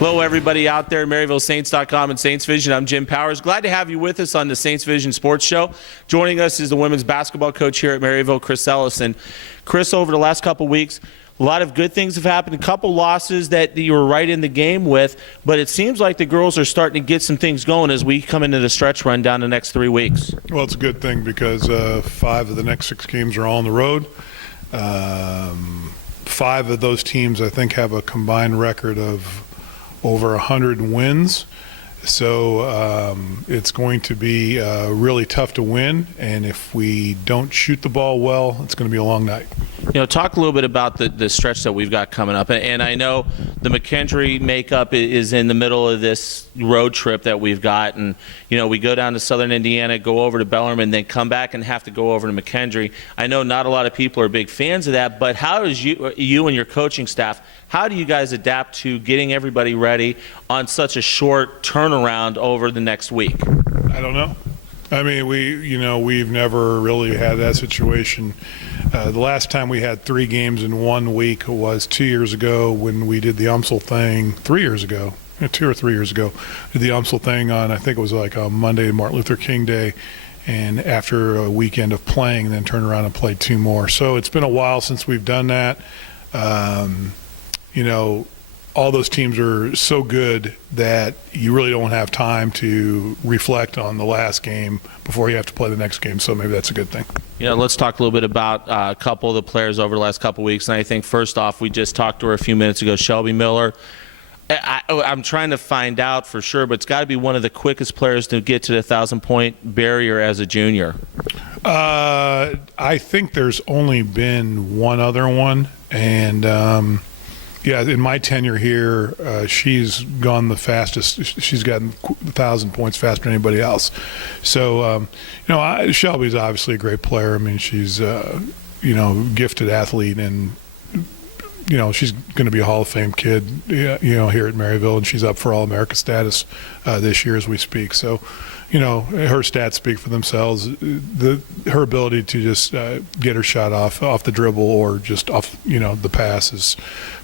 Hello, everybody out there, MaryvilleSaints.com and Saints Vision. I'm Jim Powers. Glad to have you with us on the Saints Vision Sports Show. Joining us is the women's basketball coach here at Maryville, Chris Ellis. And Chris, over the last couple weeks, a lot of good things have happened. A couple losses that you were right in the game with, but it seems like the girls are starting to get some things going as we come into the stretch run down the next 3 weeks. Well, it's a good thing because 5 of the next 6 games are all on the road. 5 of those teams, I think, have a combined record of over 100 wins. So it's going to be really tough to win, and if we don't shoot the ball well, it's going to be a long night. You know, talk a little bit about the stretch that we've got coming up. And I know the McKendree makeup is in the middle of this road trip that we've got. And, you know, we go down to southern Indiana, go over to Bellarmine, then come back and have to go over to McKendree. I know not a lot of people are big fans of that, but how does you and your coaching staff, how do you guys adapt to getting everybody ready on such a short turnaround over the next week? I don't know. I mean, we've never really had that situation. The last time we had 3 games in 1 week was 2 years ago when we did the UMSL thing. 3 years ago, 2 or 3 years ago, did the UMSL thing on, I think it was like a Monday, Martin Luther King Day, and after a weekend of playing, then turned around and played 2 more. So it's been a while since we've done that. All those teams are so good that you really don't have time to reflect on the last game before you have to play the next game, so maybe that's a good thing. Let's talk a little bit about a couple of the players over the last couple of weeks. And I think first off, we just talked to her a few minutes ago, Shelby Miller. I'm trying to find out for sure, but it's got to be one of the quickest players to get to the 1,000-point barrier as a junior. I think there's only been one other one, and yeah, in my tenure here, she's gone the fastest. She's gotten 1,000 points faster than anybody else. So, Shelby's obviously a great player. I mean, she's, gifted athlete, and, she's going to be a Hall of Fame kid, here at Maryville, and she's up for All-America status this year as we speak. So, her stats speak for themselves. Her ability to just get her shot off the dribble or just off, the pass is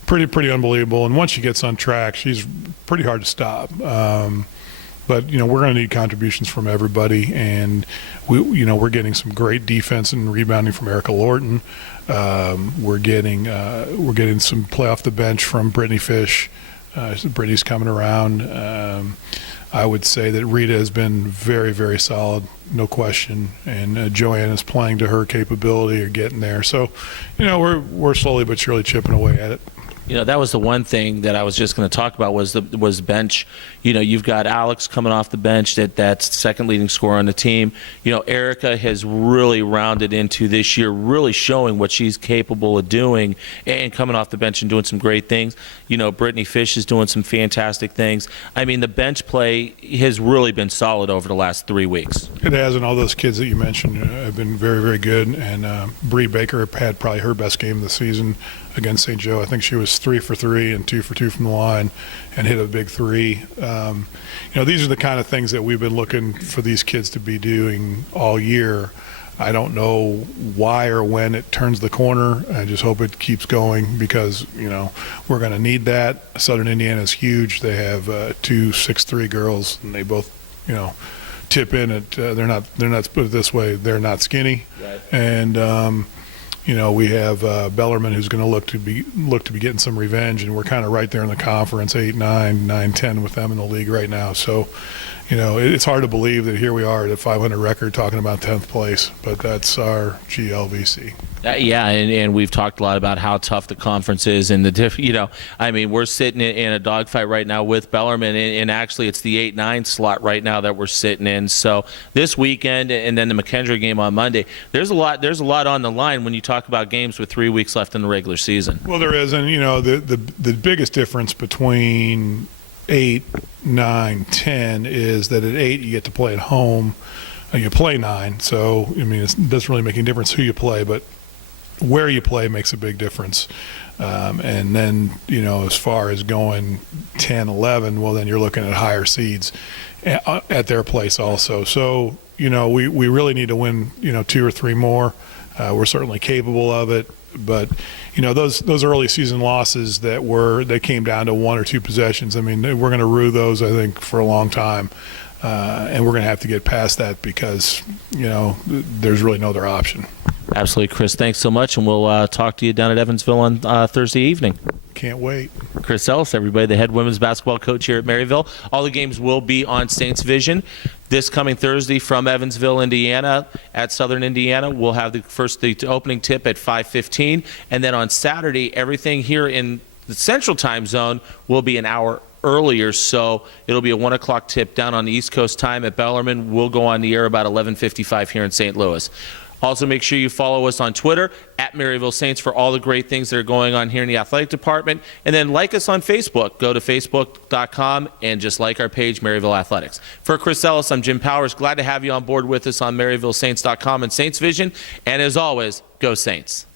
pretty unbelievable. And once she gets on track, she's pretty hard to stop. But we're going to need contributions from everybody, and we're getting some great defense and rebounding from Erica Lorton. We're getting some play off the bench from Brittany Fish. Brittany's coming around. I would say that Rita has been very, very solid, no question, and Joanne is playing to her capability of getting there. So, we're slowly but surely chipping away at it. That was the one thing that I was just going to talk about was the bench. You've got Alex coming off the bench, that's second leading scorer on the team. Erica has really rounded into this year, really showing what she's capable of doing and coming off the bench and doing some great things. Brittany Fish is doing some fantastic things. I mean, the bench play has really been solid over the last 3 weeks. It has, and all those kids that you mentioned have been very, very good. And Bree Baker had probably her best game of the season against St. Joe. I think she was 3 for 3 and 2 for 2 from the line and hit a big 3. These are the kind of things that we've been looking for these kids to be doing all year. I don't know why or when it turns the corner. I just hope it keeps going because, we're going to need that. Southern Indiana is huge. They have 2 6'3" girls, and they both, tip in at they're not, put it this way, they're not skinny. Right. And we have Bellarmine, who's going to look to be getting some revenge, and we're kind of right there in the conference, 8, 9, 9, 10 with them in the league right now. So, it's hard to believe that here we are at a 500 record talking about 10th place, but that's our GLVC. Yeah, and we've talked a lot about how tough the conference is, and we're sitting in a dogfight right now with Bellarmine, and actually it's the 8-9 slot right now that we're sitting in. So this weekend and then the McKendree game on Monday, there's a lot on the line when you talk about games with 3 weeks left in the regular season. Well, there is, and the biggest difference between 8, 9, 10 is that at 8 you get to play at home, and you play 9. So it doesn't really make any difference who you play, but where you play makes a big difference. And then, as far as going 10, 11, well, then you're looking at higher seeds at their place also. So, we really need to win, 2 or 3 more. We're certainly capable of it. But those early season losses they came down to 1 or 2 possessions. I mean, we're going to rue those, I think, for a long time, and we're going to have to get past that because there's really no other option. Absolutely, Chris. Thanks so much, and we'll talk to you down at Evansville on Thursday evening. Can't wait. Chris Ellis, everybody, the head women's basketball coach here at Maryville. All the games will be on Saints Vision this coming Thursday from Evansville, Indiana, at Southern Indiana. We'll have the opening tip at 5:15, and then on Saturday, everything here in the Central Time Zone will be an hour earlier, so it'll be a 1 o'clock tip down on the East Coast time at Bellarmine. We'll go on the air about 11:55 here in St. Louis. Also, make sure you follow us on Twitter at Maryville Saints for all the great things that are going on here in the athletic department. And then like us on Facebook. Go to facebook.com and just like our page, Maryville Athletics. For Chris Ellis, I'm Jim Powers. Glad to have you on board with us on MaryvilleSaints.com and Saints Vision. And as always, go Saints.